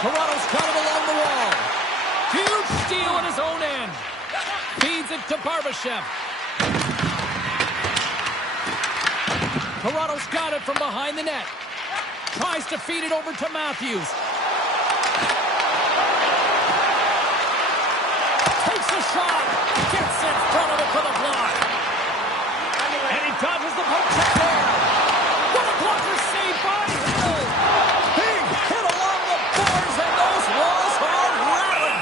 Toronto's got it along the wall. Huge steal at his own end. Feeds it to Barbashev. Toronto's got it from behind the net. Tries to feed it over to Matthews. Takes a shot. Gets in front of it for the block. And he dodges the poke check there. What a blocker save by Hill. He hit along the boards and those walls are rattling.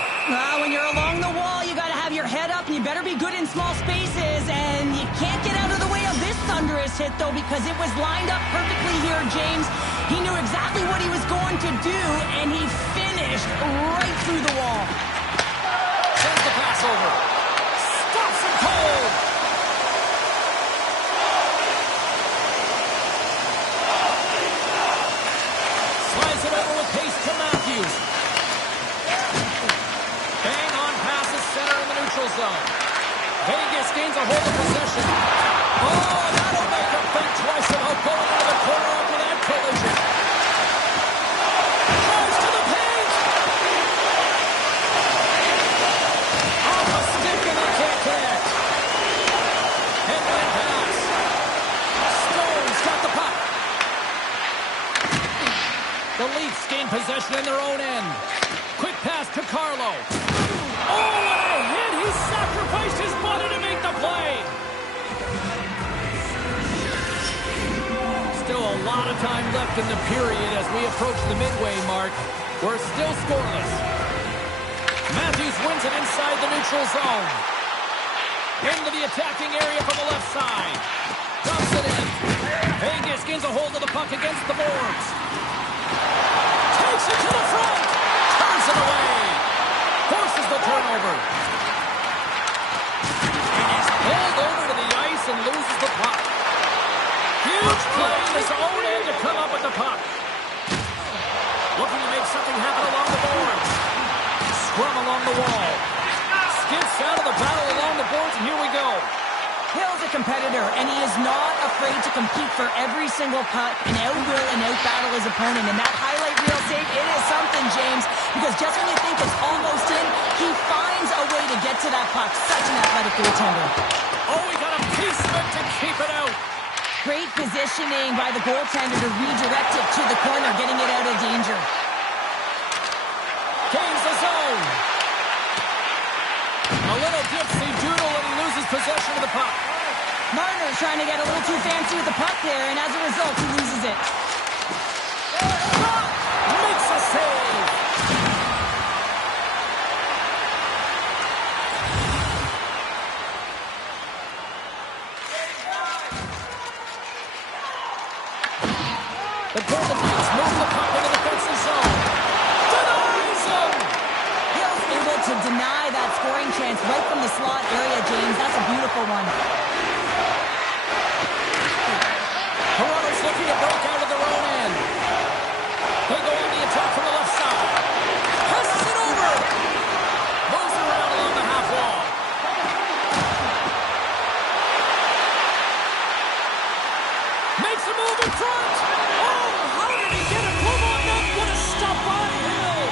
When you're along the wall, you got to have your head up and you better be good in small spaces. And you can't get out of the way of this thunderous hit, though, because it was lined up perfectly here, James. He knew exactly what he was going to do, and he finished right through the wall. Sends the pass over. Stops him cold. Slides it over with pace to Matthews. Bang on passes center in the neutral zone. Vegas gains a hold of possession. Oh, that'll make him think twice about going into the corner after that collision. Tries to the paint. Off a stick and he can't connect. Headline pass. Stone's got the puck. The Leafs gain possession in their own end. Quick pass to Carlo. Oh, what a hit! He sacrificed his body to make the play. Still a lot of time left in the period as we approach the midway mark. We're still scoreless. Matthews wins it inside the neutral zone. Into the attacking area from the left side. Dumps it in. Vegas gains a hold of the puck against the boards. Takes it to the front. Turns it away. Forces the turnover. And he's pulled over to the ice and loses the puck. Huge play in his own end to come up with the puck. Looking to make something happen along the boards. Scrum along the wall. Skids out of the battle along the boards, and here we go. Hill's a competitor, and he is not afraid to compete for every single puck and out-will and out-battle his opponent. And that highlight reel save, it is something, James, because just when you think it's almost in, he finds a way to get to that puck. Such an athletic goaltender. Oh, he got a piece of it to keep it out. Great positioning by the goaltender to redirect it to the corner, getting it out of danger. Gains the zone. A little dipsy doodle and he loses possession of the puck. Marner's trying to get a little too fancy with the puck there, and as a result, he loses it. Makes a save. The Golden Knights move the puck into the defensive zone. Denies him. Hill's able to deny that scoring chance right from the slot area, James. That's a beautiful one. Toronto's looking to break out of their own end. They go on the attack from the left side. Passes it over. Moves around along the half wall. Makes a move in front. Oh, how did he get a move on that? What a stop by Hill.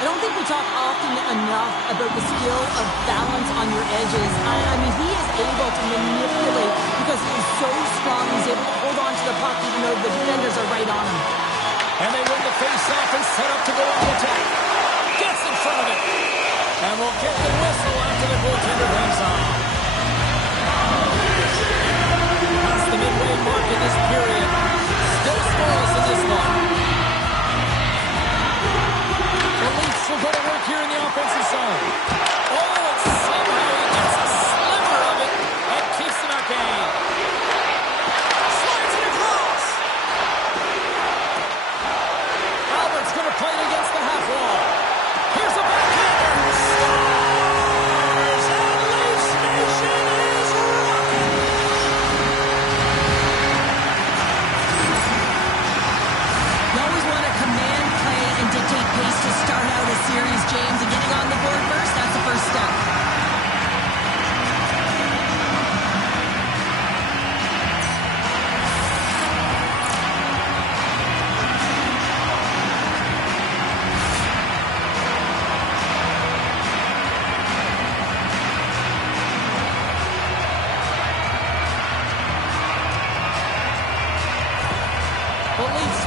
I don't think we talk often enough about the skill of balance on your edges. I mean, he is able to manipulate because he is so strong. He's able to hold on to the puck even though the defenders are right on him. And they win the face-off and set up to go on the attack. Gets in front of it. And we'll get the whistle after the goaltender hangs on. That's the midway mark in this period. Still scoreless in this one. The Leafs will go to work here in the offensive zone. Oh, and somehow he gets a sliver of it and keeps them at bay. Slides it across. Albert's going to play it against the half wall. Here's a backhander. Scores! And Leafs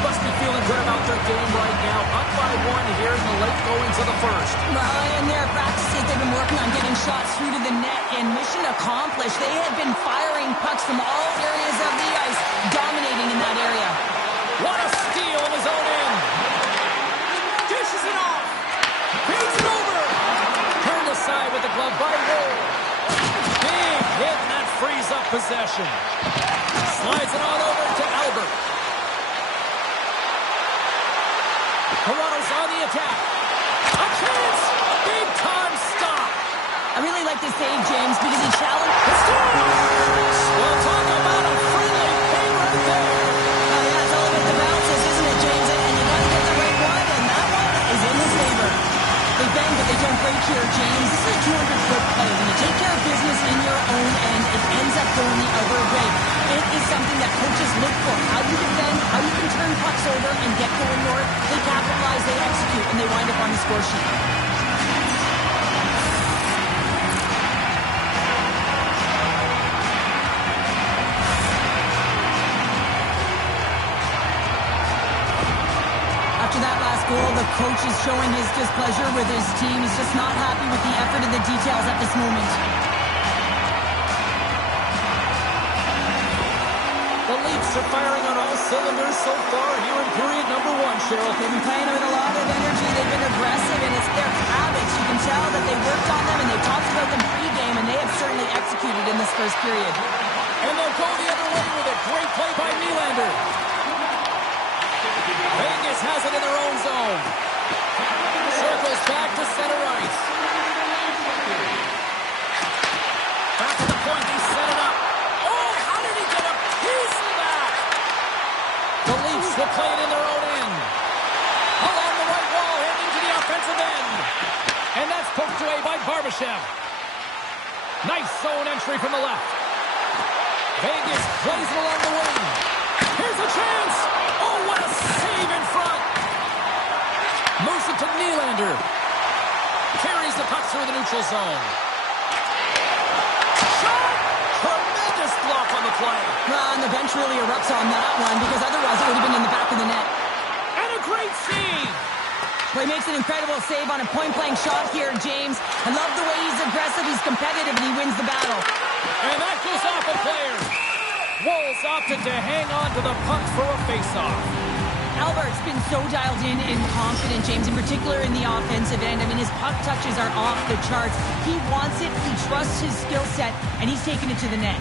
must be feeling good about their game right now. Up by 1 here in the late goings of the first. Well, in their practices, they've been working on getting shots through to the net, and mission accomplished. They have been firing pucks from all areas of the ice, dominating in that area. What a steal in his own end. Dishes it off. Beats it over. Turned aside with the glove by Wool. Big hit, and that frees up possession. Slides it on over to Albert. Toronto's on the attack. A chance. Big time stop. I really like this save, James, because he challenged. Well, talk about a friendly pay right there. Yeah, it's all about the bounces, isn't it, James? And you got to get the right one, and that one is in his favor. They bang, but they don't break here, James. This is a 200-foot play. When you take care of business in your own end, it ends up going the other way. It is something that coaches look for. How you defend, how you can turn pucks over and get going north. They capitalize, they execute, and they wind up on the score sheet. After that last goal, the coach is showing his displeasure with his team. He's just not happy with the effort and the details at this moment. The Leafs are firing on all cylinders so far here in period number 1, Cheryl. They've been playing with a lot of energy. They've been aggressive, and it's their habits. You can tell that they worked on them, and they talked about them pre-game, and they have certainly executed in this first period. And they'll go the other way with it. Great play by Nylander. Vegas has it in their own zone. Circles back to center ice. Back to the point, he set it up. Oh, how did he get a piece of that? The Leafs will play it in their own end. Along the right wall, heading to the offensive end. And that's poked away by Barbashev. Nice zone entry from the left. Vegas plays it along the wing. Here's a chance. Oh, what a save in front. Moves it to Nylander. Carries the puck through the neutral zone. Shot! Tremendous block on the play. And the bench really erupts on that one, because otherwise it would have been in the back of the net. And a great save. Well, he makes an incredible save on a point-blank shot here, James. I love the way he's aggressive, he's competitive, and he wins the battle. And that goes off a player. Wolves opted to hang on to the puck for a face-off. Albert's been so dialed in and confident, James, in particular in the offensive end. I mean, his puck touches are off the charts. He wants it, he trusts his skill set, and he's taking it to the net.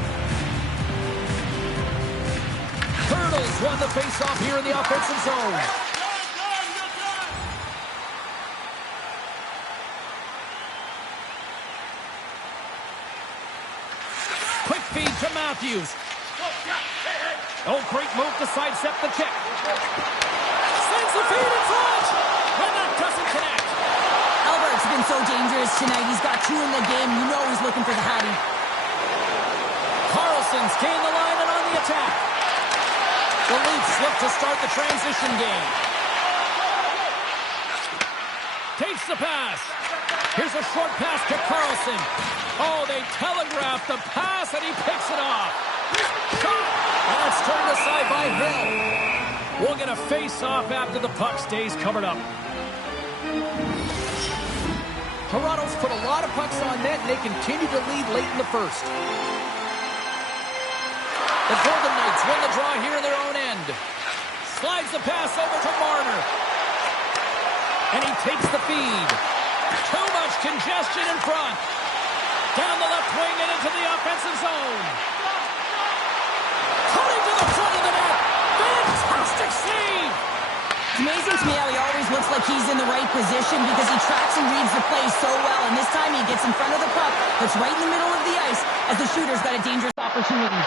Turtles won the face-off here in the offensive zone. Quick feed to Matthews. Oh, great move to sidestep the check. Sends the feed in front. And that doesn't connect. Albert's been so dangerous tonight. He's got 2 in the game. You know he's looking for the Hattie. Carlson's gained the line and on the attack. The Leafs look to start the transition game. Takes the pass. Here's a short pass to Carlson. Oh, they telegraphed the pass, and he picks it off. Shot. That's turned aside by Hill. We'll get a face-off after the puck stays covered up. Toronto's put a lot of pucks on net, and they continue to lead late in the first. The Golden Knights win the draw here in their own end. Slides the pass over to Marner. And he takes the feed. Too much congestion in front. Down the left wing and into the offensive zone. Cutting to the front of the net. Fantastic save. It's amazing to me how he always looks like he's in the right position, because he tracks and reads the play so well. And this time he gets in front of the puck that's right in the middle of the ice as the shooter's got a dangerous opportunity.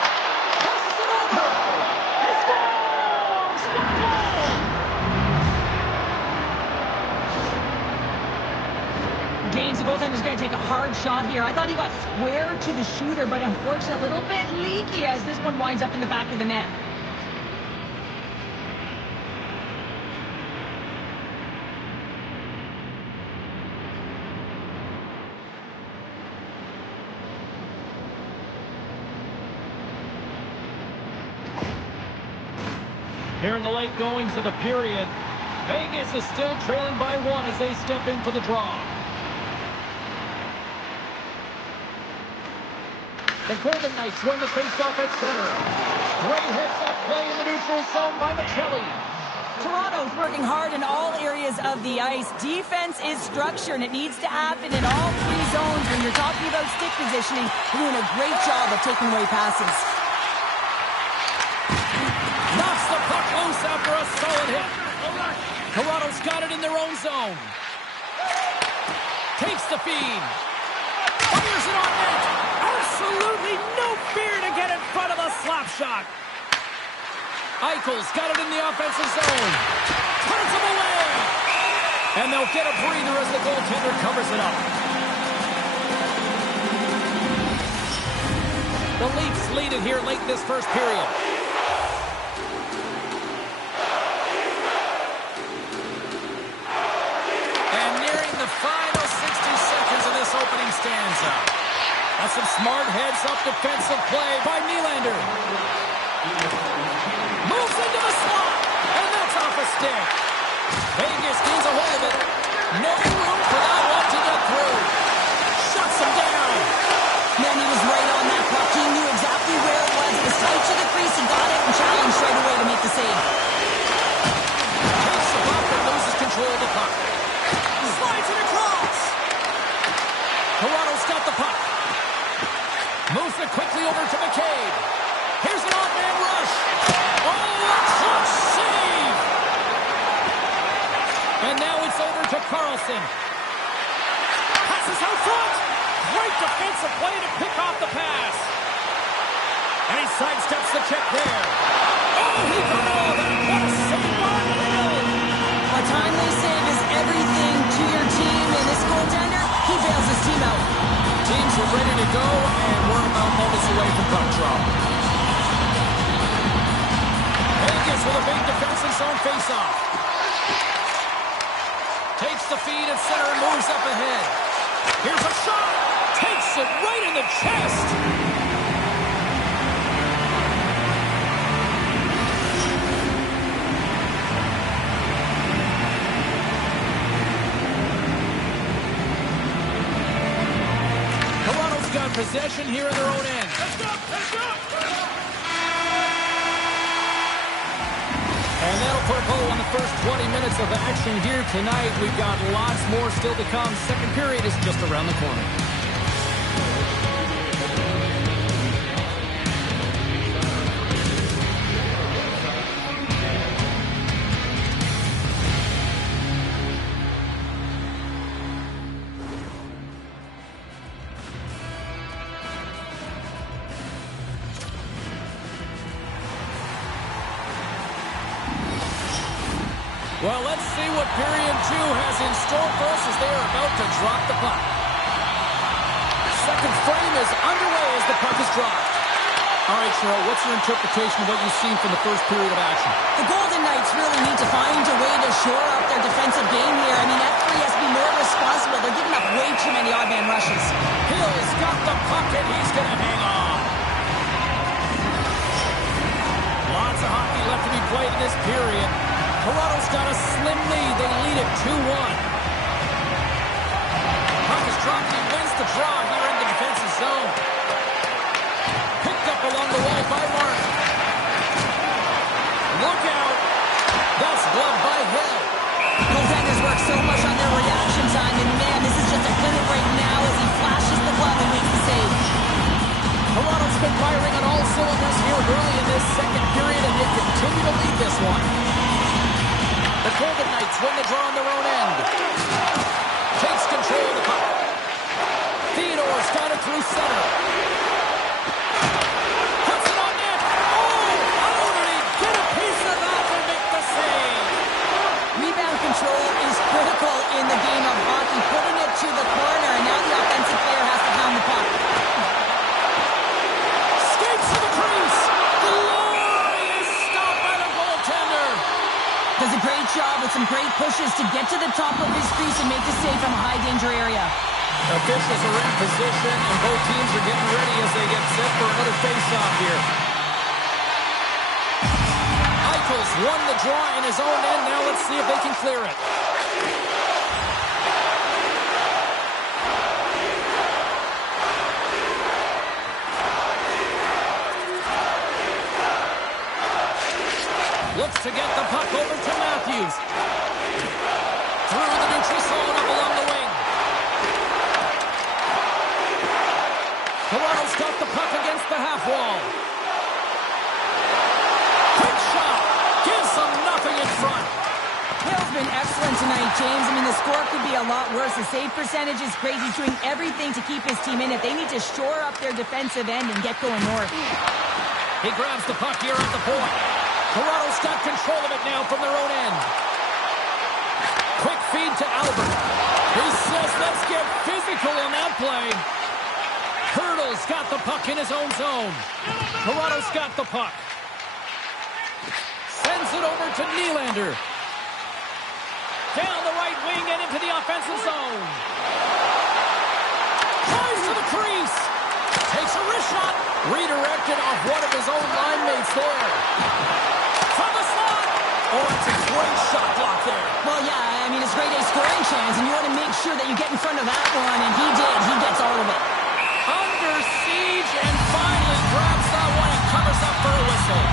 James, the goaltender's going to take a hard shot here. I thought he got square to the shooter, but unfortunately a little bit leaky as this one winds up in the back of the net. Here in the late goings of the period, Vegas is still trailing by 1 as they step in for the draw. The Golden Knights win the faceoff at center. Great heads-up play in the neutral zone by McKelly. Toronto's working hard in all areas of the ice. Defense is structure, and it needs to happen in all 3 zones. When you're talking about stick positioning, they're doing a great job of taking away passes. Knocks the puck loose after a solid hit. Toronto's got it in their own zone. Takes the feed. Fires it on net. Absolutely no fear to get in front of a slap shot. Eichel's got it in the offensive zone. Turns him away. And they'll get a breather as the goaltender covers it up. The Leafs lead it here late in this first period. And nearing the final 60 seconds of this opening stanza. That's some smart heads-up defensive play by Nylander. Moves into the slot, and that's off a stick. Vegas gains a hold of it. No room for that one to get through. Shuts him down. Man, he was right on that puck. He knew exactly where it was. It was tight to the crease. He got it and challenged right away to make the save. Takes the puck and loses control of the puck. Slides it across. Toronto's got the puck. Moves it quickly over to McCabe. Here's an off-man rush. Oh, a clutch save! And now it's over to Carlson. Passes out front. Great defensive play to pick off the pass. And he sidesteps the check there. Oh, he got all that. What a save by Hill. A timely save is everything to your team, and this goaltender, he bails his team out. Teams are ready to go, and we're about moments away from puck drop. Vegas with a big defensive zone faceoff. Takes the feed at center and moves up ahead. Here's a shot. Takes it right in the chest. Toronto's got possession here in their own end. Let's go! Let's go! And that'll put a bow on the first 20 minutes of action here tonight. We've got lots more still to come. Second period is just around the corner. Well, let's see what period 2 has in store for us as they are about to drop the puck. Second frame is underway as the puck is dropped. All right, Cheryl, what's your interpretation of what you've seen from the first period of action? The Golden Knights really need to find a way to shore up their defensive game here. I mean, F3 has to be more responsible. They're giving up way too many odd-man rushes. Hill's got the puck, and he's going to hang on. Lots of hockey left to be played in this period. Toronto's got a slim lead. They lead it 2-1. Puck is dropped. He wins the draw here in the defensive zone. Picked up along the wall by Martin. Look out. That's gloved by Hill. Goaltenders work so much on their reaction time, and man, this is just a clinic right now as he flashes the glove and makes the save. Toronto's been firing on all cylinders here early in this second period, and they continue to lead this one. The Golden Knights win the draw on their own end. Takes control of the puck. Theodore's got it through center. Puts it on net. Oh, how did he get a piece of that to make the save? Rebound control is critical in the game of hockey. Putting it to the corner, and now the offensive player has to pound the puck. Skates to the crease. Glorious stop by the goaltender. Does a great job with some great pushes to get to the top of his crease and make the save from a high-danger area. Officials are in position, and both teams are getting ready as they get set for another face-off here. Eichel Neutrals won the draw in his own end. Now let's see if they can clear it. Looks to get the puck over to Matthews. Through the neutral zone up along the wing. Toronto's got the puck against the half wall. Quick shot. Gives them nothing in front. Hill's been excellent tonight, James. I mean, the score could be a lot worse. The save percentage is crazy. He's doing everything to keep his team in it. They need to shore up their defensive end and get going north. He grabs the puck here at the point. Toronto's got control of it now from their own end. Quick feed to Albert. He says, let's get physical on that play. Hurdle's got the puck in his own zone. Toronto's got the puck. Sends it over to Nylander. Down the right wing and into the offensive zone. Drives to the crease. Takes a wrist shot. Redirected off one of his own line mates there. From the slot. Oh, it's a great shot block there. Well, yeah, I mean, it's grade A scoring chance, and you want to make sure that you get in front of that one, and he did. He gets all of it. Under siege, and finally grabs that one and covers up for a whistle.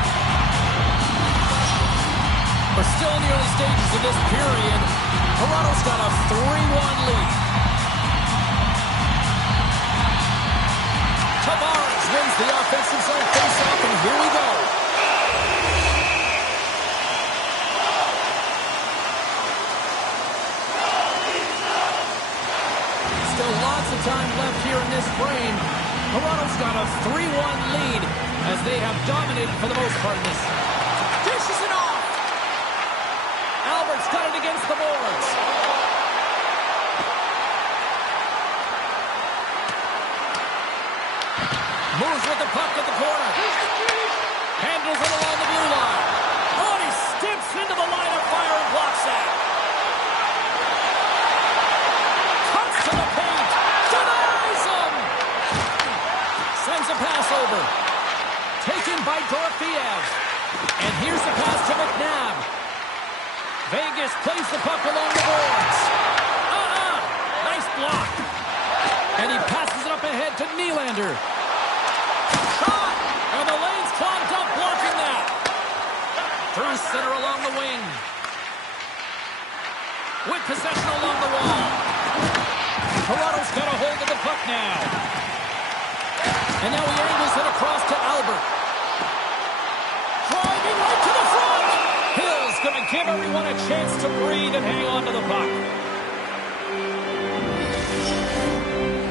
We're still in the early stages of this period. Toronto's got a 3-1 lead. Tavares wins the offensive zone faceoff, and here we go. Still lots of time left here in this frame. Toronto's got a 3-1 lead as they have dominated for the most part in this. Dishes it off. Albert's got it against the boards. Moves with the puck at the corner. Handles it along the blue line. Oh, and he steps into the line of fire and blocks that. Cuts to the paint. Denies him. Sends a pass over. Taken by Dorofeev. And here's the pass to McNabb. Vegas plays the puck along the boards. Nice block. And he passes it up ahead to Nylander. Shot! And the lane's clogged up, blocking that. Through center along the wing. With possession along the wall. Toronto's got a hold of the puck now. And now he angles it across to Albert. Driving right to the front. Hill's going to give everyone a chance to breathe and hang on to the puck.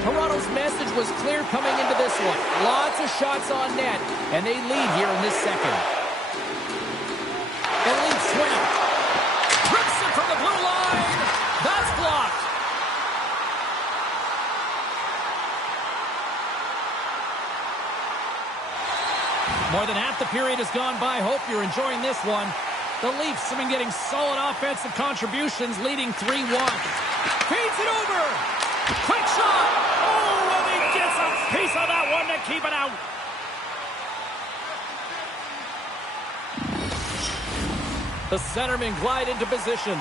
Toronto's message was clear coming into this one. Lots of shots on net, and they lead here in this second. Elite swing. Rips it from the blue line. That's blocked. More than half the period has gone by. Hope you're enjoying this one. The Leafs have been getting solid offensive contributions, leading 3-1. Feeds it over. Quick shot. Oh, and he gets a piece of that one to keep it out. The centermen glide into position.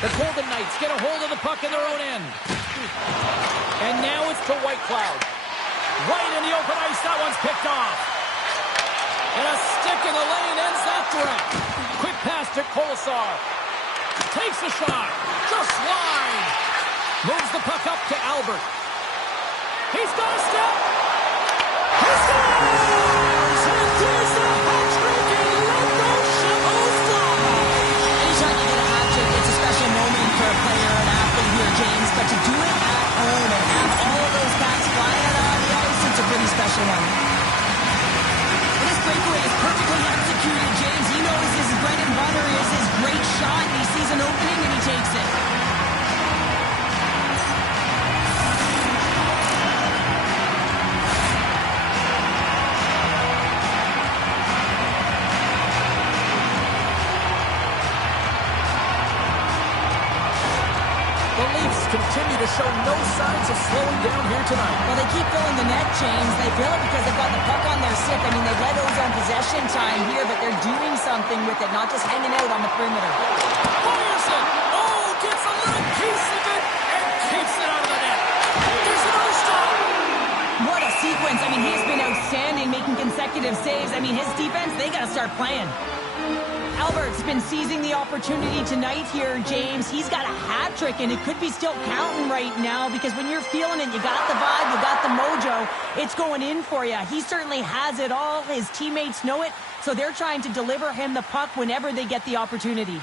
The Golden Knights get a hold of the puck in their own end. And now it's to White Cloud. Right in the open ice, that one's picked off. And a stick in the lane ends that threat. Quick pass to Kolesar. Takes a shot. Just wide. Moves the puck up to Albert. He's got a step. He scores! And there's the hat trick and let those shovels fly. Anytime you get a hat trick, it's a special moment for a player or an athlete here, James. But to do it at home and have all of those bats flying out on the ice, it's a pretty special one. And this breakaway is perfectly executed, James. He knows his bread and butter is his great shot, and he sees an opening and he takes it. The Leafs continue to show no signs of slowing down here tonight. Well, they keep filling the net, James. They fill it because they've got the puck on their stick. I mean, they've let ozone possession time here, but they're doing something with it, not just hanging out on the perimeter. Fires it! Oh, gets a little piece of it and kicks it out of the net. There's another stop! What a sequence. I mean, he's been outstanding, making consecutive saves. I mean, his defense, they got to start playing. Albert's been seizing the opportunity tonight here, James. He's got a hat trick, and it could be still counting right now because when you're feeling it, you got the vibe, you got the mojo, it's going in for you. He certainly has it all. His teammates know it, so they're trying to deliver him the puck whenever they get the opportunity.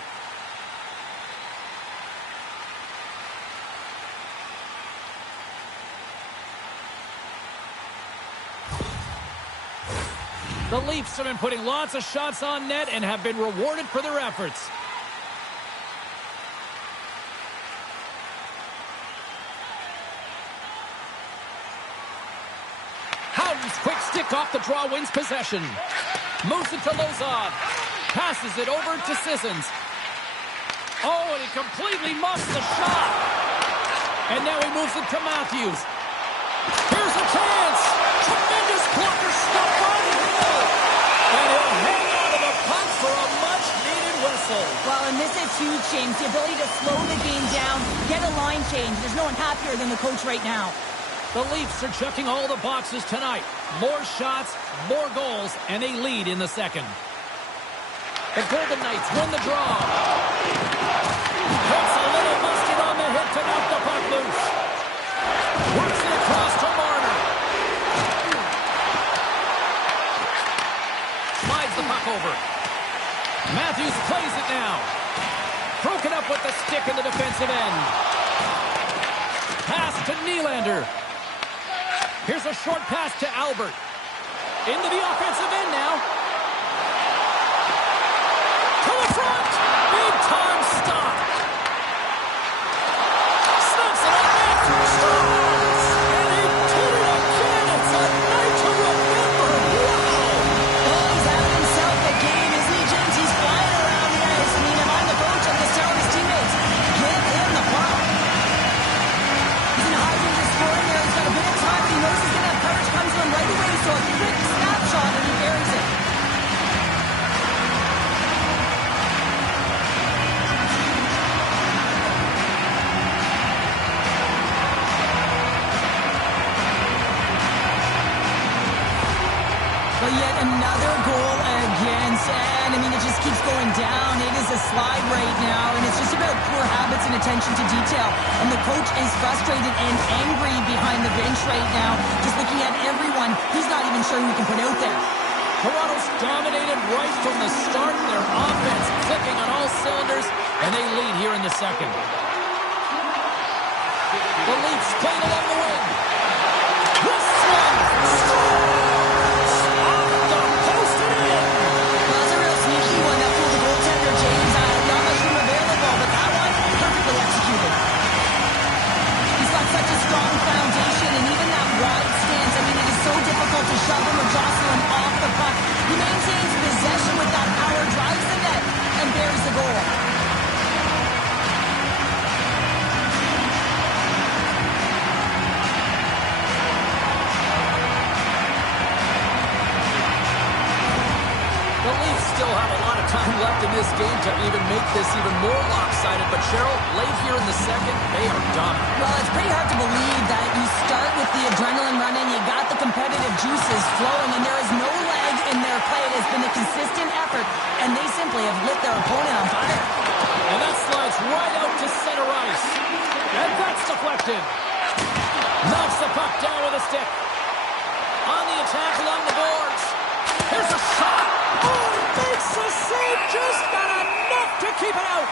The Leafs have been putting lots of shots on net and have been rewarded for their efforts. Howden's quick stick off the draw wins possession. Moves it to Lozon. Passes it over to Sissons. Oh, and he completely muffs the shot. And now he moves it to Matthews. Here's a chance. Tremendous blocker stop by the hill. And he'll hang on to the puck for a much-needed whistle. Well, and this is huge, James. The ability to slow the game down, get a line change. There's no one happier than the coach right now. The Leafs are checking all the boxes tonight. More shots, more goals, and they lead in the second. The Golden Knights win the draw. Puts a little mustard on the hit to knock the puck loose. Works it across to Marner. Slides the puck over. Matthews plays it now. Broken up with the stick in the defensive end. Pass to Nylander. Here's a short pass to Albert. Into the offensive end now. To the front. Big time stop. Snaps it on net. Scores. And he did it again. It's a night to remember. Wow. Oh, he's having himself a game, isn't he, James? He's flying around the ice. I mean, if I'm the coach, I'm just telling his teammates, get him the puck. He's in a high danger scoring there. He's got a bit of time, but he knows he's going to have coverage. Comes to him right away, so a quick snapshot, and he buries it. Well, yet another goal against, and I mean, it just keeps going down. It is a slide right now, and it's just about poor habits and attention to detail. And the coach is frustrated and angry behind the bench right now, just looking at everyone. He's not even sure who he can put out there. Toronto's dominated right from the start. Their offense clicking on all cylinders, and they lead here in the second. The Leafs played along the wing. This one scores! Off the post and in! Well, that's a real sneaky one that fooled the goaltender, James. Not much room available, but that one, perfectly executed. He's got such a strong foundation, and even that wide stance, I mean, it is so difficult to shove him or jostle him off the puck. He maintains possession with that power, drives the net, and buries the goal. The Leafs still have a lot of time left in this game to even make this even more lopsided. But Cheryl, late here in the second, they are dominant. Well, it's pretty hard to believe that you start with the adrenaline running, you got the competitive juices flowing, and there is no lag in their play. It has been a consistent effort, and they simply have lit their opponent on fire. And that slides right out to center ice. And that's deflected. Knocks the puck down with a stick. On the attack along the boards. Here's a shot. Oh, makes the save, just not enough to keep it out.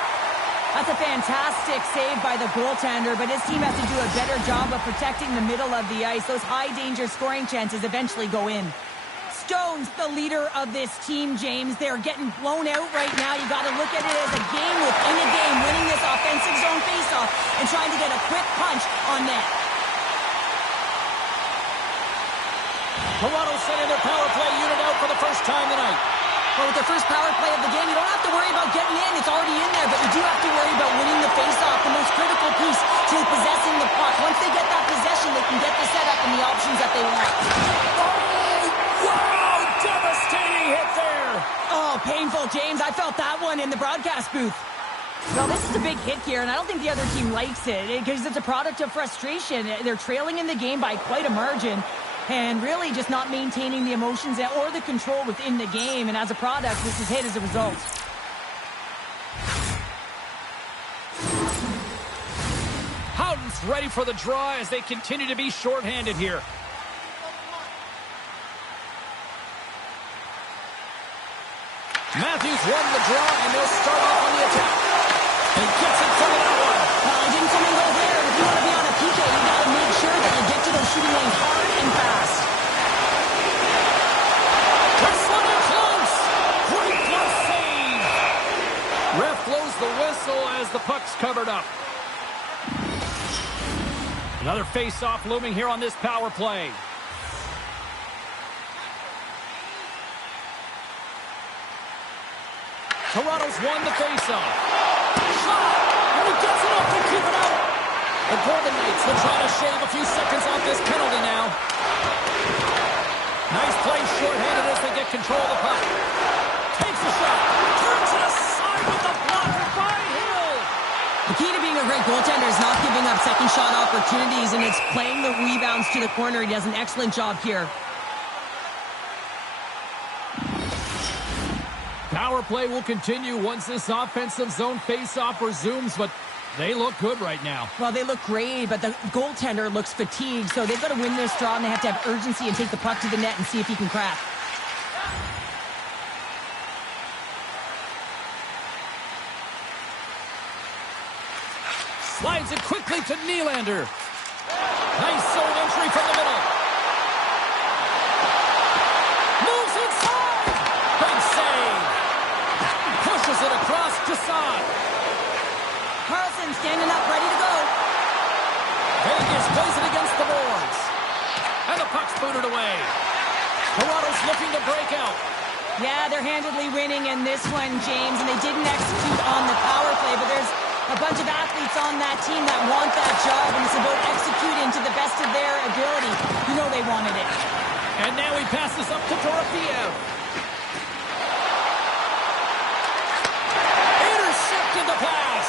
That's a fantastic save by the goaltender, but his team has to do a better job of protecting the middle of the ice. Those high-danger scoring chances eventually go in. Stone's the leader of this team, James. They're getting blown out right now. You got to look at it as a game within a game, winning this offensive zone faceoff and trying to get a quick punch on net. Toronto sending their power play unit out for the first time tonight. Well, with their first power play of the game, you don't have to worry about getting in. It's already in there, but you do have to worry about winning the faceoff, the most critical piece to possessing the puck. Once they get that possession, they can get the setup and the options that they want. Oh, wow! Devastating hit there! Oh, painful, James. I felt that one in the broadcast booth. Well, this is a big hit here, and I don't think the other team likes it because it's a product of frustration. They're trailing in the game by quite a margin and really just not maintaining the emotions or the control within the game, and as a product, this is hit as a result. Howden's ready for the draw as they continue to be shorthanded here. Matthews won the draw, and they'll start off on the attack. And he gets in front of that one. Well, he didn't come in go there. If you want to be on a PK, you got to make sure that you get to those shooting lanes hard and fast. This one in close. Great glove save. Ref blows the whistle as the puck's covered up. Another face-off looming here on this power play. Toronto's won the face-off. Shot! And he gets it up to keep it out. The Golden Knights will try to shave a few seconds off this penalty now. Nice play shorthanded as they get control of the puck. Takes a shot. Turns it aside with the blocker by Hill. The key to being a great goaltender is not giving up second shot opportunities, and it's playing the rebounds to the corner. He does an excellent job here. Power play will continue once this offensive zone face-off resumes, but they look good right now. Well, they look great, but the goaltender looks fatigued, so they've got to win this draw, and they have to have urgency and take the puck to the net and see if he can crack. Slides it quickly to Nylander. Nice zone entry from the middle. Moves inside. Big save. Pushes it across to Saad. Carlson standing up, ready to go. Vegas plays it against the boards. And the puck's booted away. Toronto's looking to break out. Yeah, they're handedly winning in this one, James, and they didn't execute on the power play, but there's a bunch of athletes on that team that want that job, and it's about executing to the best of their ability. You know they wanted it. And now he passes up to Dorofiev. Intercepted the pass.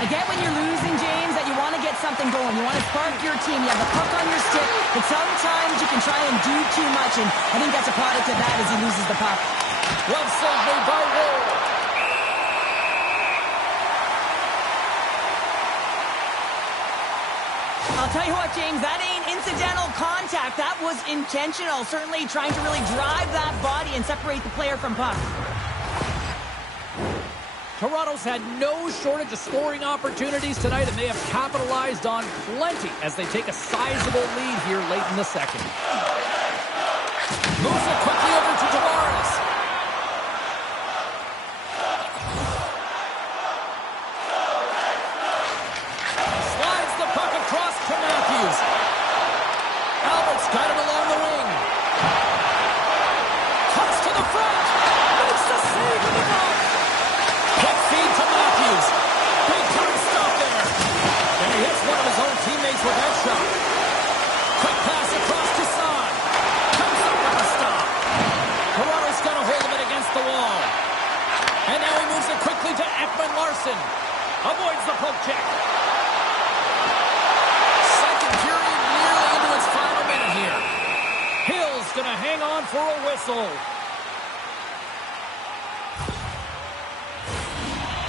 I get when you're losing, James, that you want to get something going. You want to spark your team. You have the puck on your stick, but sometimes you can try and do too much, and I think that's a product of that as he loses the puck. Well saved made by Ward. I'll tell you what, James, that ain't incidental contact. That was intentional, certainly trying to really drive that body and separate the player from puck. Toronto's had no shortage of scoring opportunities tonight, and they have capitalized on plenty as they take a sizable lead here late in the second. Moves it quickly over to Tavares. Slides the puck across to Matthews. Albert's got it along the wing. Cuts to the front. Makes the save with the puck. Quick feed to Matthews. Big time stop there. And he hits one of his own teammates with that shot. Quick pass across to Saad. Comes up with a stop. Toronto's got a hold of it against the wall. And now he moves it quickly to Ekman-Larsson. Avoids the poke check. Second period nearly into its final minute here. Hill's going to hang on for a whistle.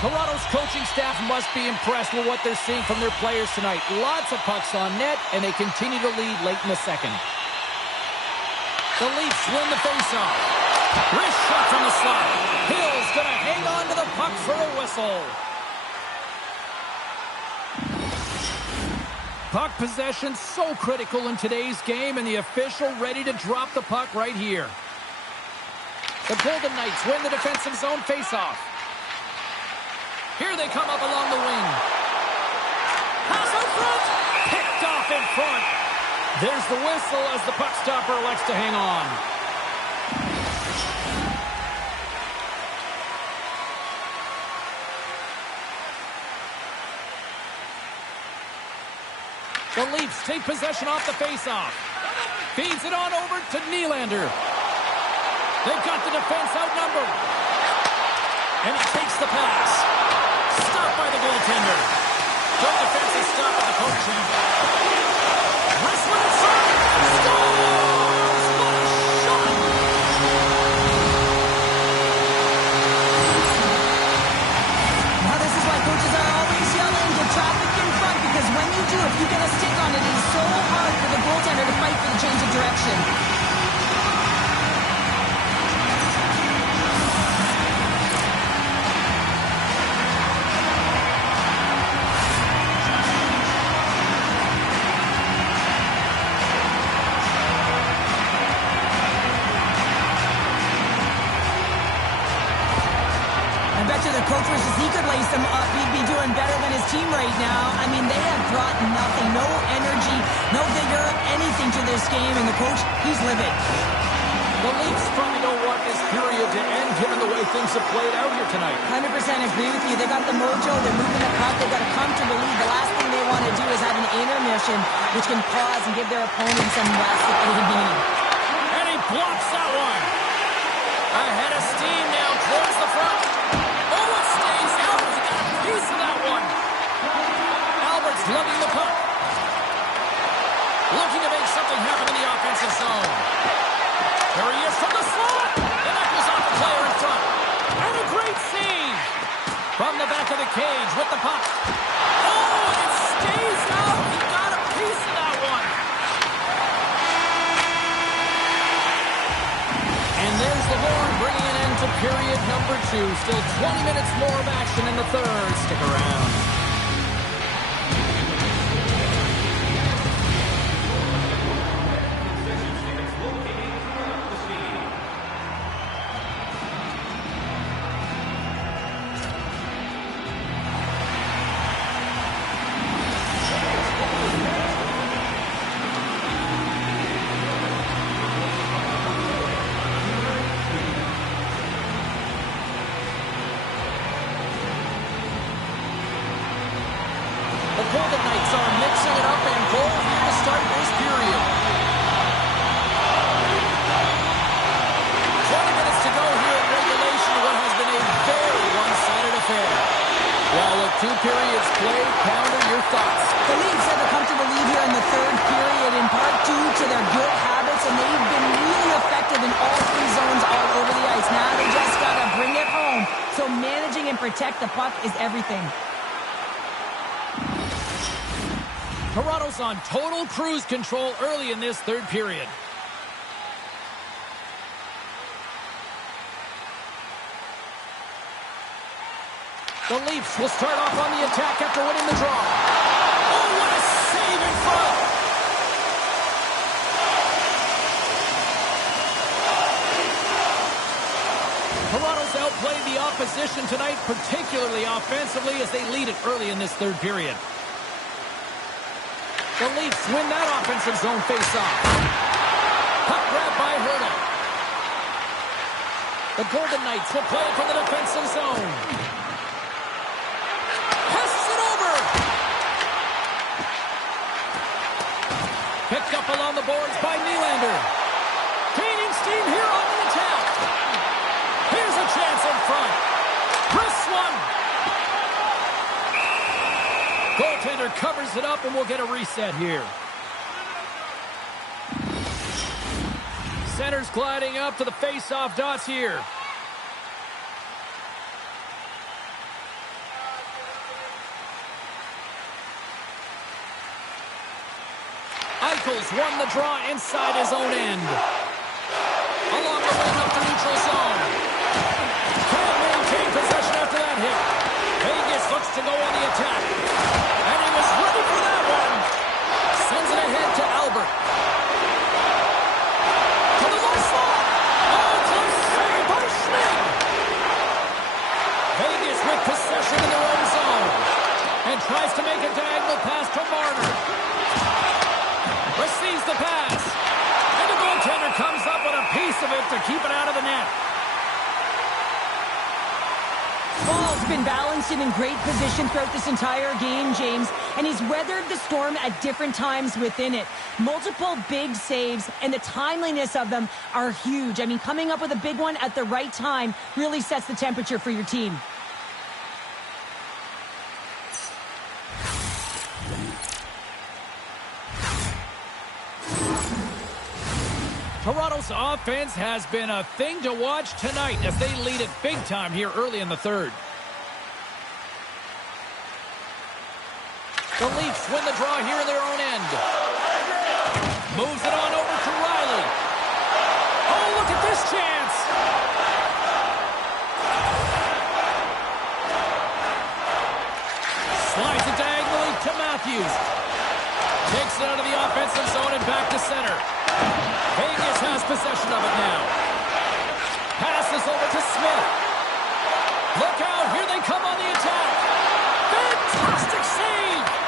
Toronto's coaching staff must be impressed with what they're seeing from their players tonight. Lots of pucks on net, and they continue to lead late in the second. The Leafs win the faceoff. Wrist shot from the slot. Hill's going to hang on to the puck for a whistle. Puck possession so critical in today's game, and the official ready to drop the puck right here. The Golden Knights win the defensive zone faceoff. Here they come up along the wing. Pass out front. Picked off in front. There's the whistle as the puck stopper elects to hang on. The Leafs take possession off the faceoff. Feeds it on over to Nylander. They've got the defense outnumbered. And he takes the pass. Stopped by the goaltender. Good defensive stop at the coaching. Wrestling inside. Scores! What a shot! Now this is why coaches are always yelling, get traffic in front, because when you do, if you get a stick on it, it is so hard for the goaltender to fight for the change of direction. The coach wishes he could lace them up. He'd be doing better than his team right now. I mean, they have brought nothing, no energy, no vigor, anything to this game, and the coach, he's livid. The Leafs probably don't want this period to end, given the way things have played out here tonight. 100% agree with you. They got the mojo, they're moving the puck, they got a comfortable lead. The last thing they want to do is have an intermission, which can pause and give their opponent some rest that they need. And he blocks that one. Ahead of steam now towards the front. Piece of that one. Albert's lugging the puck. Looking to make something happen in the offensive zone. There he is from the slot. And that goes off the player in front. And a great save. From the back of the cage with the puck. Oh, and it stays out. He got a piece of that one. And there's the horn bringing an end to period number 2. Still 20 minutes more of action in the third. Stick around. The Golden Knights are mixing it up and goal here to start this period. 20 minutes to go here in regulation, what has been a very one-sided affair. Well, with 2 periods played, Pounder, your thoughts? The Leafs have a comfortable lead here in the third period, in part due to their good habits, and they've been really effective in all 3 zones all over the ice. Now they just got to bring it home. So managing and protect the puck is everything. Toronto's on total cruise control early in this third period. The Leafs will start off on the attack after winning the draw. Oh, what a save in front! Toronto's outplayed the opposition tonight, particularly offensively, as they lead it early in this third period. The Leafs win that offensive zone face-off. Puck grab by Hurdle. The Golden Knights will play it from the defensive zone. Passes it over. Picked up along the boards by Nylander. Gaining steam here on the attack. Here's a chance in front. Chris one. Goaltender covers it up, and we'll get a reset here. Center's gliding up to the face-off dots here. Eichel's won the draw inside his own end. Along the wing up the neutral zone. Can't maintain possession after that hit. Vegas looks to go on the attack. And he was ready for that one. Sends it ahead to Albert. To the low slot. Oh, close save by Schmidt. Vegas with possession in their own zone. And tries to make a diagonal pass to Marner. Receives the pass. And the goaltender comes up with a piece of it to keep it out of the net. Ball's been balanced Toronto's been in great position throughout this entire game, James, and he's weathered the storm at different times within it. Multiple big saves, and the timeliness of them are huge. I mean, coming up with a big one at the right time really sets the temperature for your team. Toronto's offense has been a thing to watch tonight as they lead it big time here early in the third. The Leafs win the draw here in their own end. Moves it on over to Riley. Oh, look at this chance. Slides it diagonally to Matthews. Takes it out of the offensive zone and back to center. Vegas has possession of it now. Passes over to Smith. Look out, here they come on the attack. Fantastic save!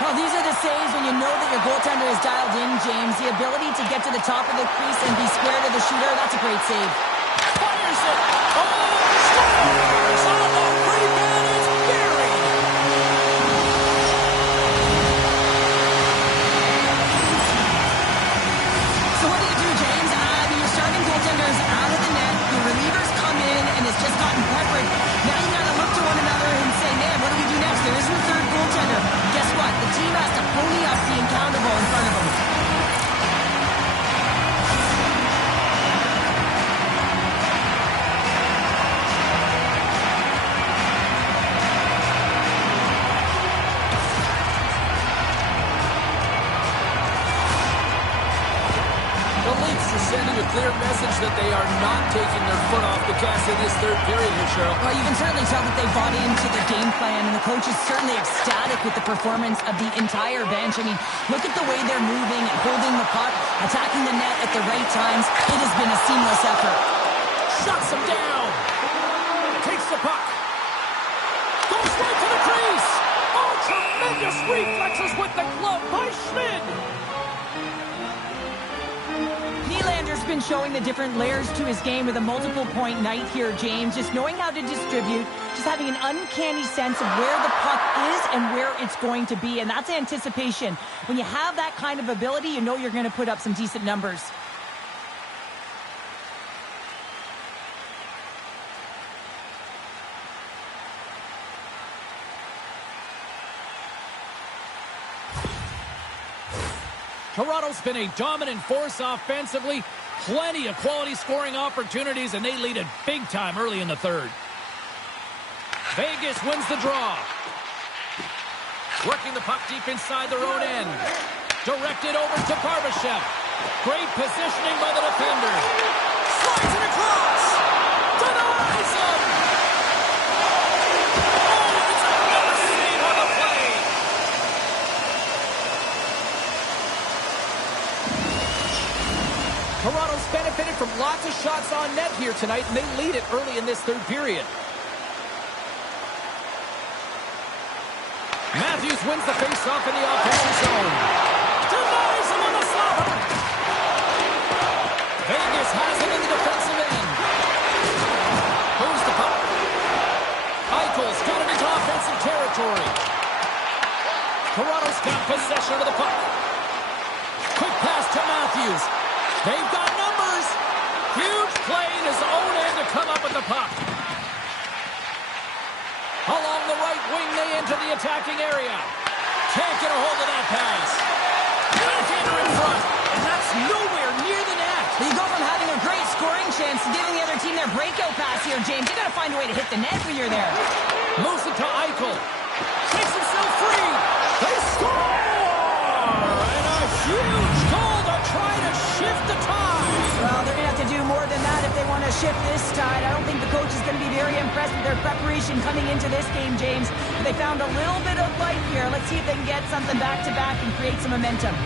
Well, these are the saves when you know that your goaltender is dialed in, James. The ability to get to the top of the crease and be square to the shooter, that's a great save. Fires it! Oh, scores! Oh, the rebound is buried! So what do you do, James? Your starting goaltender's out of the net. Your relievers come in, and it's just gotten peppered. Now you got to look to one another and say, man, what do we do next? There isn't a third goaltender. Guess what? The team has to pony up the accountable in front of them. The Leafs are sending a clear message that they are not taking their foot off the gas in this third period here, Cheryl. Well, you can certainly tell that they bought into the game plan, and the coach is certainly ecstatic with the performance of the entire bench. I mean, look at the way they're moving and holding the puck, attacking the net at the right times. It has been a seamless effort. Shuts him down. Takes the puck. Goes right to the crease. Oh, tremendous reflexes with the glove by Schmid. Nylander's been showing the different layers to his game with a multiple point night here, James. Just knowing how to distribute, just having an uncanny sense of where the puck is and where it's going to be. And that's anticipation. When you have that kind of ability, you know you're going to put up some decent numbers. Toronto's been a dominant force offensively. Plenty of quality scoring opportunities, and they lead it big time early in the third. Vegas wins the draw. Working the puck deep inside their own end. Directed over to Barbashev. Great positioning by the defender. Slides it across. Denies him. Oh, it's another save on the play. Toronto's benefited from lots of shots on net here tonight, and they lead it early in this third period. Matthews wins the faceoff in the offensive zone. Denies him on the slobber. Vegas has it in the defensive end. Moves the puck. Eichel's got it into offensive territory. Toronto's got possession of the puck. Quick pass to Matthews. They've got numbers. Huge play in his own end to come up with the puck. Along the right wing, they enter the attacking area. Can't get a hold of that pass. Backhander in front, and that's nowhere near the net. You go from having a great scoring chance to giving the other team their breakout pass here, James. You got to find a way to hit the net when you're there. Moves it to Eichel. Takes himself free. They score! And a huge goal to try to shift the tide. Well, they're going to have to do more than that if they want to shift this tide. I don't think the coach is going to be very impressed with their preparation coming into this game, James. But they found a little bit of life here. Let's see if they can get something back-to-back and create some momentum.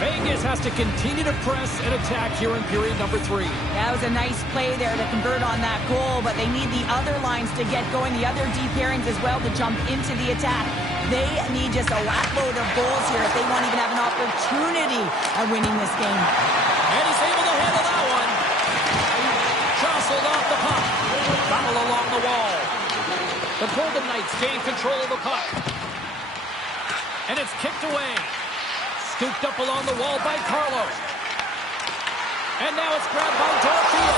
Vegas Vegas has to continue to press and attack here in period number 3. That was a nice play there to convert on that goal, but they need the other lines to get going, the other D pairings as well to jump into the attack. They need just a whack-load of goals here if they want to even have an opportunity at winning this game. And he's able to handle that one. Jostled off the puck. Foul along the wall. The Golden Knights gain control of the puck. And it's kicked away. Scooped up along the wall by Carlo. And now it's grabbed by Dorothy.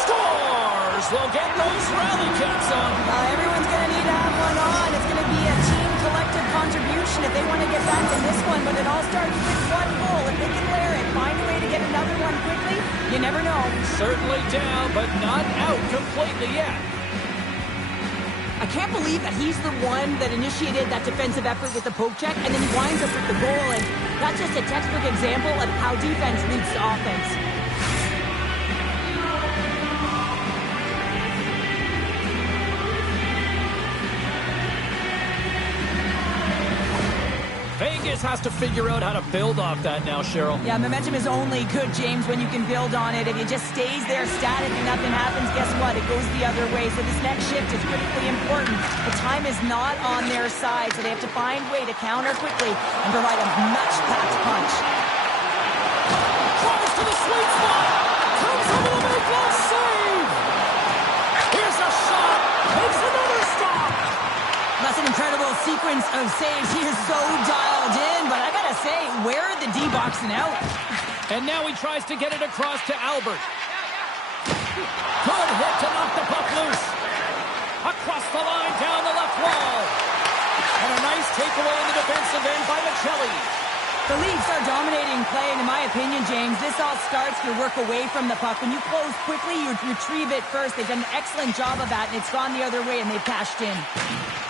Scores! We'll get those rally caps on. Everyone's going to need to have one on. It's going to be a team collective contribution if they want to get back in this one. But it all starts with one goal. If they can layer it, find a way to get another one quickly, you never know. Certainly down, but not out completely yet. I can't believe that he's the one that initiated that defensive effort with the poke check, and then he winds up with the goal. And that's just a textbook example of how defense leads to offense. Vegas has to figure out how to build off that now, Cheryl. Yeah, momentum is only good, James, when you can build on it. If it just stays there static and nothing happens, guess what? It goes the other way. So this next shift is critically important. The time is not on their side, so they have to find a way to counter quickly and provide a much-packed punch. Tries to the sweet spot. Comes over the make glove save. Here's a shot. Makes another stop. That's an incredible sequence of saves. He is so dialed in, but I gotta say, where are the D boxing out? And now he tries to get it across to Albert. Good hit to knock the puck loose. Across the line, down the left wall. And a nice takeaway in the defensive end by Michelli. The Leafs are dominating play, and in my opinion, James, this all starts your work away from the puck. When you close quickly, you retrieve it first. They've done an excellent job of that, and it's gone the other way, and they've cashed in.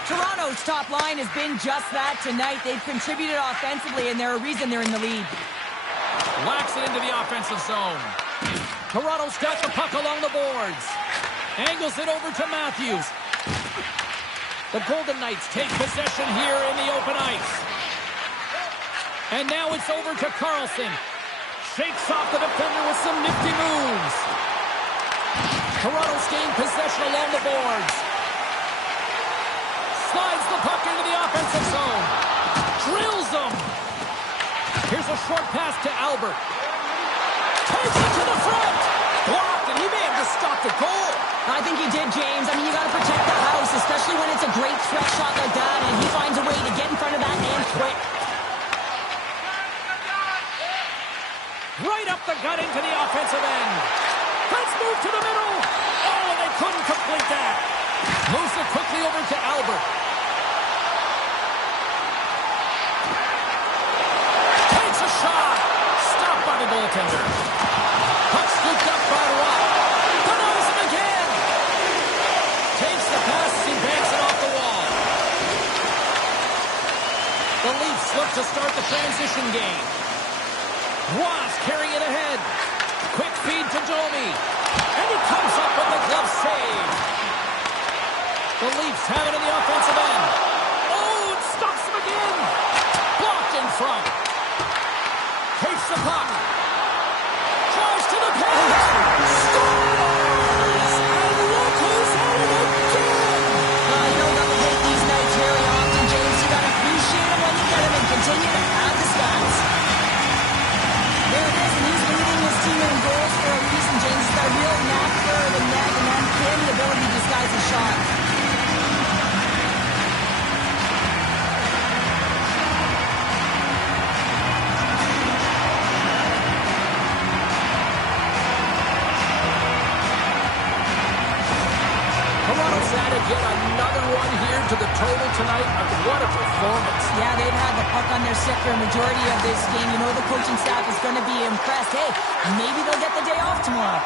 Toronto's top line has been just that tonight. They've contributed offensively, and they're a reason they're in the lead. Whacks it into the offensive zone. Toronto's got the puck along the boards. Angles it over to Matthews. The Golden Knights take possession here in the open ice. And now it's over to Carlson. Shakes off the defender with some nifty moves. Toronto's gained possession along the boards. Slides the puck into the offensive zone. Drills them. Here's a short pass to Albert. Takes it to the front. Blocked, and he may have just stopped the goal. I think he did, James. I mean, you got to protect the house, especially when it's a great threat shot like that, and he finds a way to get in front of that and quick. Right up the gut into the offensive end. Let's move to the middle. Oh, and they couldn't complete that. Moves it quickly over to Albert. Takes a shot. Stopped by the goaltender. Puck scooped up by Rock. Denies him again. Takes the pass as he banks it off the wall. The Leafs look to start the transition game. Ross carrying it ahead. Quick feed to Domi. And he comes up with the glove save. The Leafs have it in the offensive end. Oh, it stops him again. Blocked in front. Takes the puck. Tries to the pass. Scores! And look who's at it again. You don't replicate these nights very often, James. You got to appreciate them when you get them and continue to add the stats. There it is, and he's leading his team in goals for a reason, James. He's got a real knack for the net and then the ability to disguise his shot. Toronto's added yet another one here to the total tonight. What a performance. Yeah, they've had the puck on their stick for a majority of this game. You know the coaching staff is going to be impressed. Hey, maybe they'll get the day off tomorrow.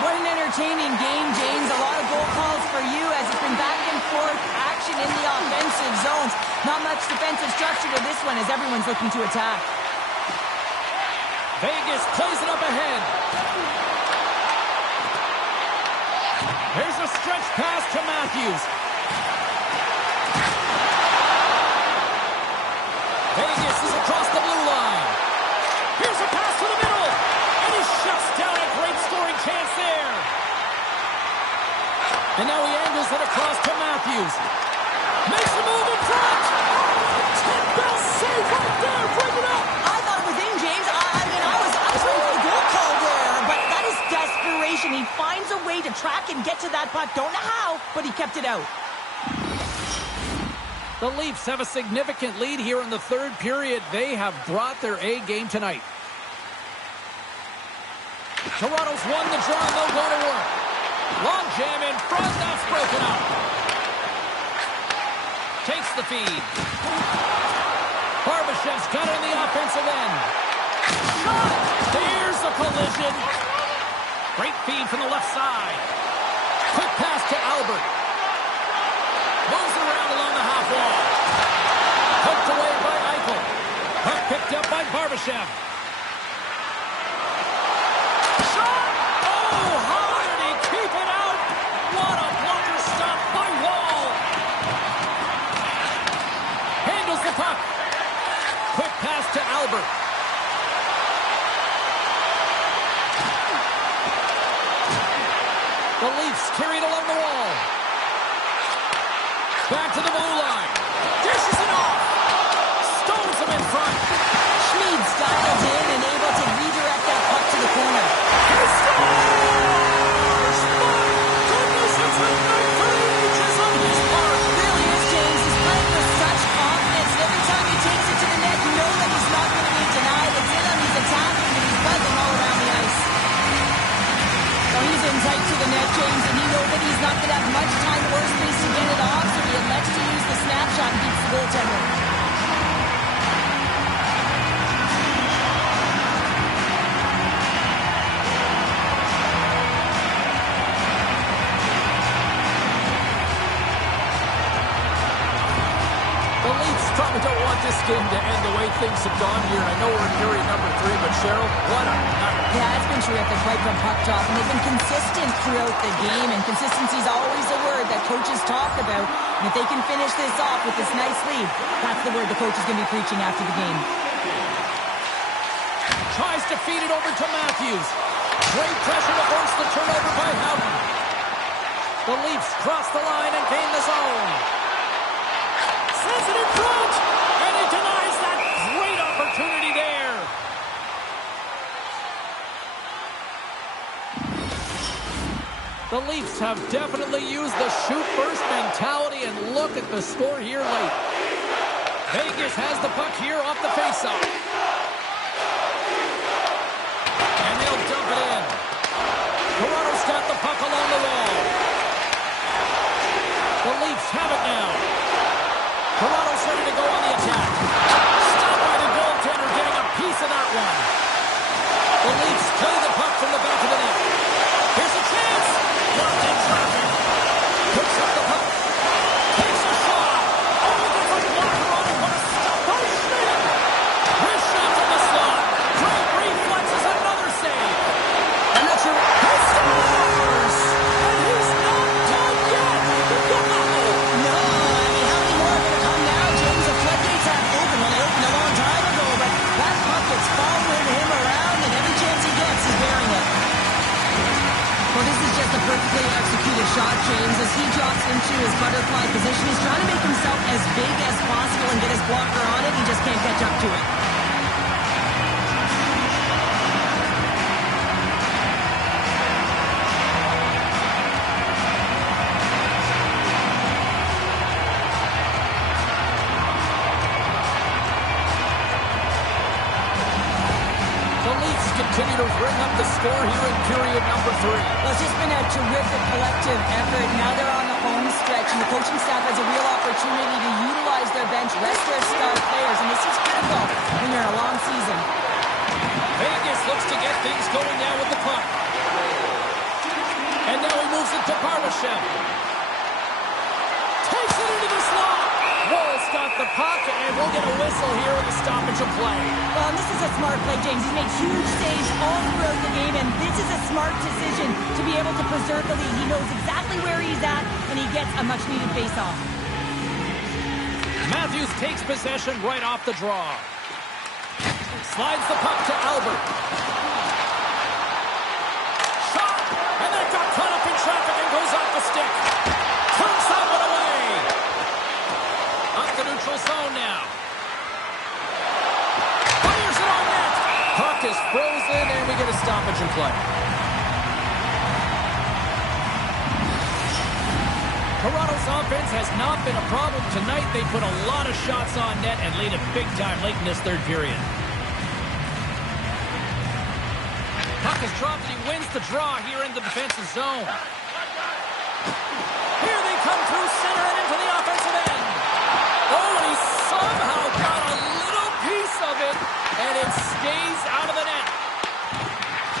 What an entertaining game, James. A lot of goal calls for you as it's been back and forth action in the offensive zones. Not much defensive structure to this one as everyone's looking to attack. Vegas plays it up ahead. Here's a stretch pass to Matthews. Matthews. Makes a move in front. 10-bell save right there. Bring it up. I thought it was in, James. I was ready for the goal call there, but that is desperation. He finds a way to track and get to that puck. Don't know how, but he kept it out. The Leafs have a significant lead here in the third period. They have brought their A game tonight. Toronto's won the draw. They'll go to work. Long jam in front. That's broken up. Takes the feed. Barbashev's got it in the offensive end. Shot! There's a collision. Great feed from the left side. Quick pass to Albert. Moves it around along the half wall. Poked away by Eichel. Puck picked up by Barbashev. Shot! Oh, how did he keep it out? What a blunder stop by Wall. Handles the puck. Quick pass to Albert. The Leafs carried along the wall. Back to the blue line. Dishes it off. Stones him in front. Schmid's dialed in and able to redirect that puck to the corner. He scores! My goodness, it's a night for the ages on his part. It really is, James. He's playing with such confidence. And every time he takes it to the net, you know that he's not going to be denied. It's in him. He's attacking, and he's buzzing all around the ice. So he's in tight to the net, James, and he knows that he's not going to have much time or space to get it off, so he elects to use the snapshot and beats the goaltender. The Leafs probably don't want this game to end the way things have gone here. I know we're in period number 3, but Cheryl, what a night. Yeah, it's been terrific right from puck drop, and they've been consistent throughout the game, and consistency is always a word that coaches talk about. And if they can finish this off with this nice lead, that's the word the coach is going to be preaching after the game. Tries to feed it over to Matthews. Great pressure to force the turnover by Houghton. The Leafs cross the line and gain the zone. Sends it in front, and he denies that great opportunity there. The Leafs have definitely used the shoot-first mentality, and look at the score here late. Vegas has the puck here off the faceoff. And they'll dump it in. Toronto's got the puck along the wall. The Leafs have it now. Toronto's ready to go on the attack. Stopped by the goaltender, getting a piece of that one. The Leafs play the puck from the back of the net. Here's a chance. Blocked in traffic. Picks up the puck. Takes a shot. Oh, there's a blocker on it. What a stop by Schmidt. Wrist shot from the slot. Great reflexes, another save. I'm not sure. He scores! And he's not done yet. No, I mean, how many more are going to come now, James? The floodgates aren't open. Well, they opened a long time ago, but that puck is following him around, and every chance he gets, he's bearing it. Well, this is just a perfectly executed shot, James. As he drops into his butterfly position, he's trying to make himself as big as possible and get his blocker on it. He just can't catch up to it. Continue to bring up the score here in period number 3. Well, it's just been a terrific collective effort. Now they're on the home stretch, and the coaching staff has a real opportunity to utilize their bench, rest their star players, and this is critical when you're in a long season. Vegas looks to get things going now with the puck. And now he moves it to Barbashev. Takes it into the slot. Wall's got the puck, and we'll get a whistle here in the stoppage of play. Well, this is a smart play, James. He's made huge saves all throughout the game, and this is a smart decision to be able to preserve the lead. He knows exactly where he's at, and he gets a much-needed face-off. Matthews takes possession right off the draw. Slides the puck to Albert. Shot! And that got caught up in traffic and goes off the stick. Turns that one away. neutral zone now. Fires it on net. Puck is frozen, and we get a stoppage in play. Toronto's offense has not been a problem tonight. They put a lot of shots on net and lead it big time late in this third period. Puck is dropped and he wins the draw here in the defensive zone. Here they come through center and into the offensive end. Oh, and he somehow got a little piece of it, and it stays out of the net.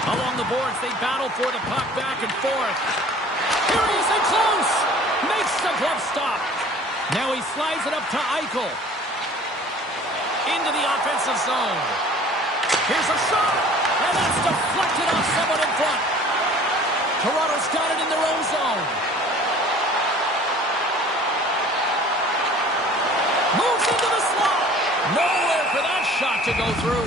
Along the boards, they battle for the puck back and forth. Here he is in close. Makes the glove stop. Now he slides it up to Eichel. Into the offensive zone. Here's a shot. And that's deflected off someone in front. Toronto's got it in their own zone. Moves into the slot. Nowhere for that shot to go through.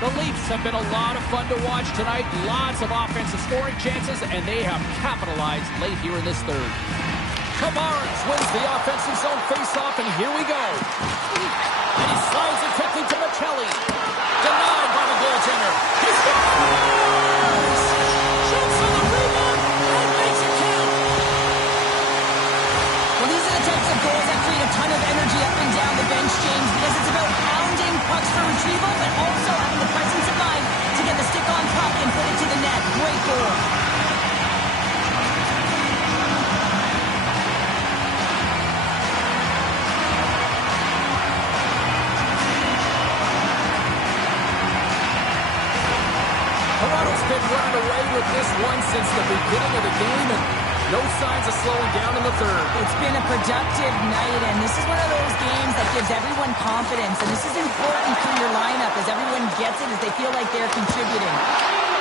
The Leafs have been a lot of fun to watch tonight. Lots of offensive scoring chances, and they have capitalized late here in this third. Tavares wins the offensive zone face-off, and here we go. And he slides it quickly to Michelli. Denied by the goaltender. He scores! Shoots on the rebound and makes it count. Well, these are the types of goals that create a ton of energy up and down the bench, James, because it's about pounding pucks for retrieval, but also having the presence of mind to get the stick on puck and put it to the net. Great goal. Toronto's been running away with this one since the beginning of the game, and no signs of slowing down in the third. It's been a productive night, and this is one of those games that gives everyone confidence, and this is important for your lineup as everyone gets it, as they feel like they're contributing.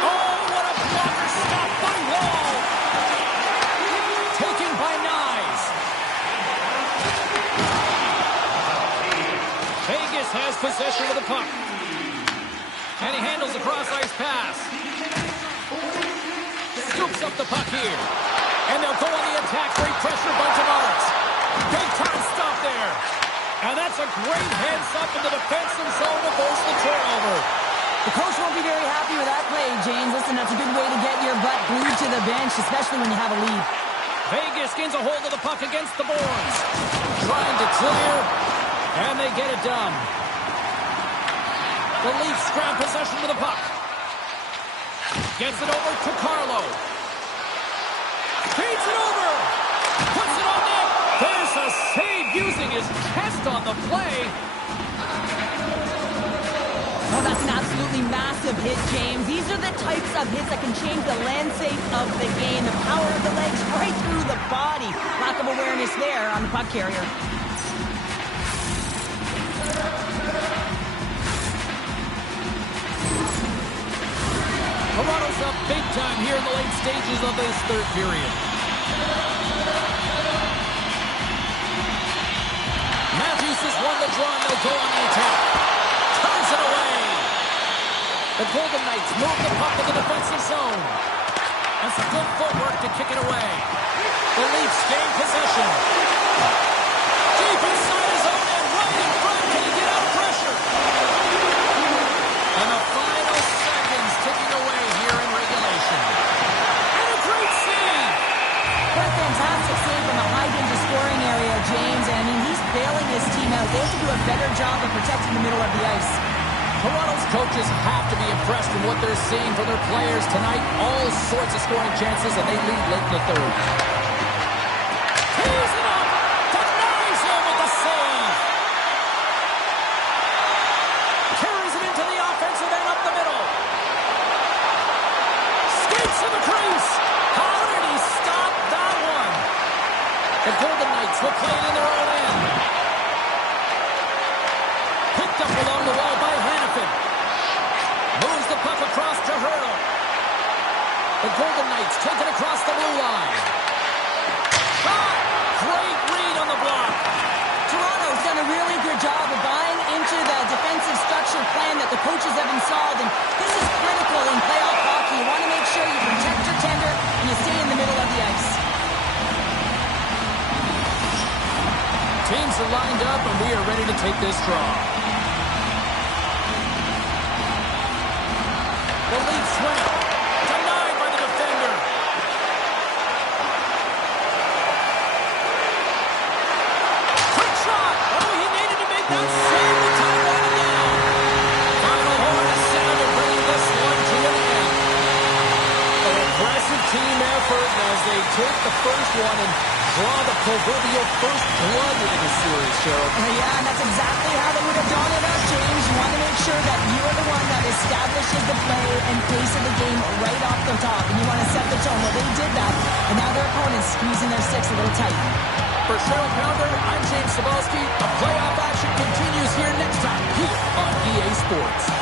Oh, what a blocker stop by Wall! Taken by Nyes. Vegas has possession of the puck. And he handles a cross-ice pass. Scoops up the puck here. And they'll go on the attack. Great pressure by Tavares. Big time stop there. And that's a great heads-up in the defensive zone to force the turnover. The coach won't be very happy with that play, James. Listen, that's a good way to get your butt glued to the bench, especially when you have a lead. Vegas gains a hold of the puck against the boards. Trying to clear. And they get it done. The Leafs grab possession with the puck. Gets it over to Carlo. Feeds it over. Puts it on net. There's a save using his chest on the play. Oh, that's an absolutely massive hit, James. These are the types of hits that can change the landscape of the game. The power of the legs right through the body. Lack of awareness there on the puck carrier. Toronto's up big time here in the late stages of this third period. Matthews has won the draw, and they'll go on the attack. Turns it away. The Golden Knights move the puck to the defensive zone. And some good footwork to kick it away. The Leafs gain possession. Deep inside his own end, right in front. Can he get out of pressure? And the final seconds ticking away here in regulation. And a great save. What a fantastic save from a high-danger scoring area, James. And I mean, he's bailing his team out. They have to do a better job of protecting the middle of the ice. Toronto's coaches have to be impressed with what they're seeing from their players tonight. All sorts of scoring chances, and they lead late in the third. Tees it up. Denies him with the save. Carries it into the offensive end up the middle. Skates in the crease. How did he stop that one? The Golden Knights will play it in their own end. Picked up along the wall by Hannafin. Moves the puck across to Hurdle. The Golden Knights take it across the blue line. Shot! Great read on the block. Toronto's done a really good job of buying into the defensive structure plan that the coaches have installed, and this is critical in playoff hockey. You want to make sure you protect your tender and you stay in the middle of the ice. are lined up, and we are ready to take this draw. The lead swing. Denied by the defender. Quick shot. Oh, he needed to make that save to tie one down. Final horn is sounded, bringing this one to an end. An aggressive team effort as they take the first one and draw the proverbial first blood into the series, Cheryl. Yeah, and that's exactly how they would have drawn it up, James. You want to make sure that you are the one that establishes the play and pace of the game right off the top, and you want to set the tone. Well, they did that, and now their opponent's squeezing their sticks a little tight. For Cheryl Pounder, I'm James Cebulski. The playoff action continues here next time here on EA Sports.